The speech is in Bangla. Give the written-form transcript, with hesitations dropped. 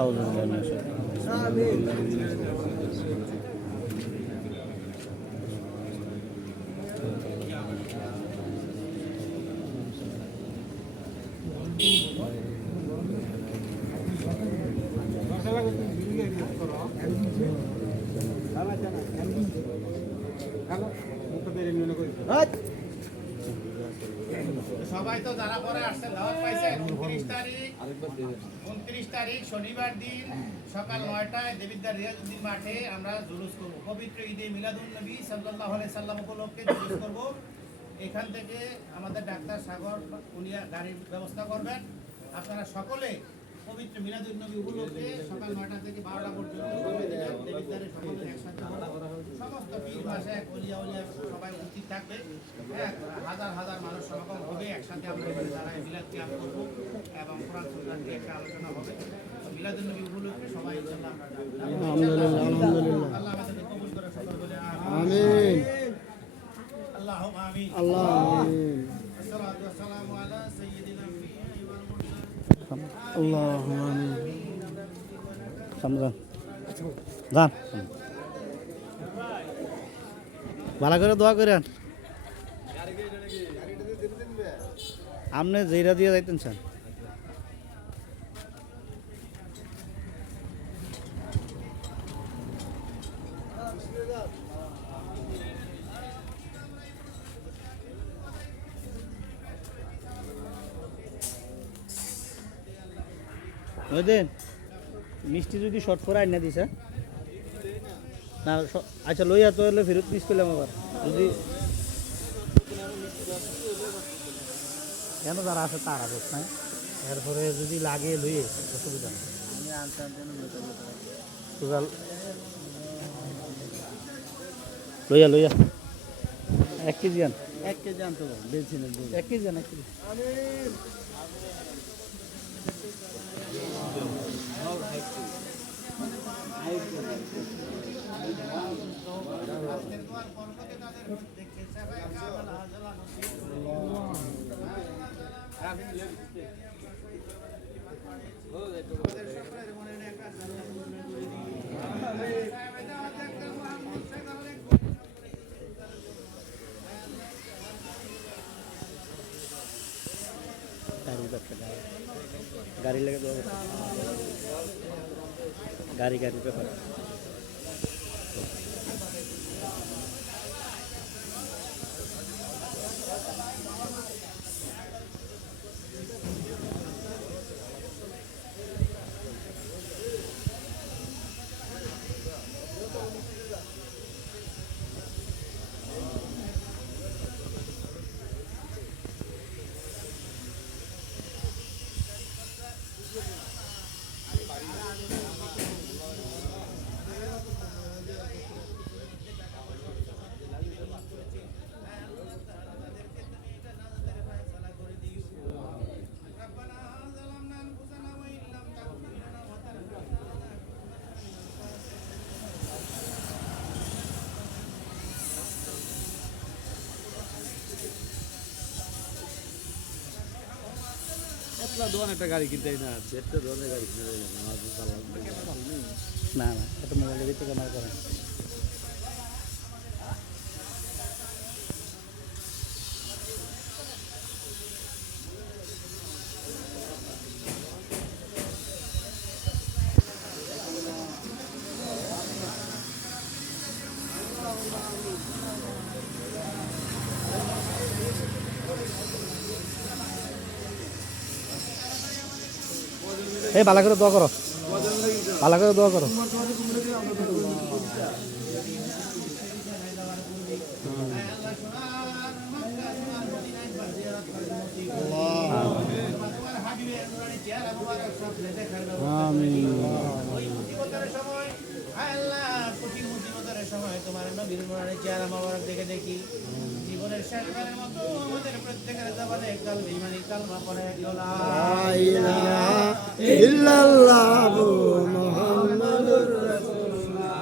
আউযুবিল্লাহি মিনাশ শাইতানির সবাই তো যারা পরে আসছেন দাওয়াত পাইছেন 29 তারিখ শনিবার দিন সকাল 9টায় দেবিদ্বার রিয়াজউদ্দিন মাঠে আমরা জুলুস করব। পবিত্র ঈদে মিলাদুন নবী সাল্লাল্লাহু আলাইহি সাল্লাম উপলক্ষে জুলুস করব। এখান থেকে আমাদের ডাক্তার সাগর উনি গাড়ির ব্যবস্থা করবেন। আপনারা সকলে পবিত্র মিলাদুন নবী উপলক্ষে সকাল 9টা থেকে 12টা পর্যন্ত দেবিদ্বারে সকলে একসাথে সমস্ত পীর মাশায়েখ ওলিয়া সবাই উপস্থিত থাকবে। হাজার হাজার মানুষ সমাগম হবে। একসাথে আমরা এখানে দাঁড়ায় মিলাদ কিয়াম করব এবং কোরআন সুন্নাহ নিয়ে একটা আলোচনা হবে। মিলাদুন নবী উপলক্ষে সবাই ইনশাআল্লাহ আলহামদুলিল্লাহ আল্লাহ আমাদের কবুল করে সকল বলে আমিন। আল্লাহুম্মা আমিন। আল্লাহুম্মা আমিন। আসসালাতু ওয়াসসালামু আলা সাইয়্যিদিনা ওয়াল মুরসালিন। আল্লাহুম্মা আমিন। সামজান যান ভালো করে দোয়া করেন। আপনি যেটা দিয়ে যাইতেন স্যার বুঝলেন মিষ্টি যদি শর্ট করে আইনা দিছে না আচ্ছা লইয়া তো এলে ফেরত মিস করলাম আবার যদি কেন যারা আছে তারা বোঝ নাই এরপরে যদি লাগে লইয়ে অসুবিধা নেই লইয়া লইয়া 1 কেজি আন 1 কেজি আনতে বেশি না 1 কেজি আন 1 কেজি গাড়ি লেগে গাড়ি ব্যাপার দোকান একটা গাড়ি কিনতে না একটা ধরনের গাড়ি কিনে না না এটা মোবাইলের ভিতরে ক্যামেরা করেন এই ভালো করে দোয়া করো ভালো করে দোয়া করো তোমার নবীর মুরাদের চেহারা মোবারক দেখে দেখি জীবনের শেষবারের মতো আমাদের প্রত্যেকের জবানে কালমা ঈমানি কালমা পড়ে লা ইলাহা ইল্লাল্লাহু মুহাম্মাদুর রাসূলুল্লাহ।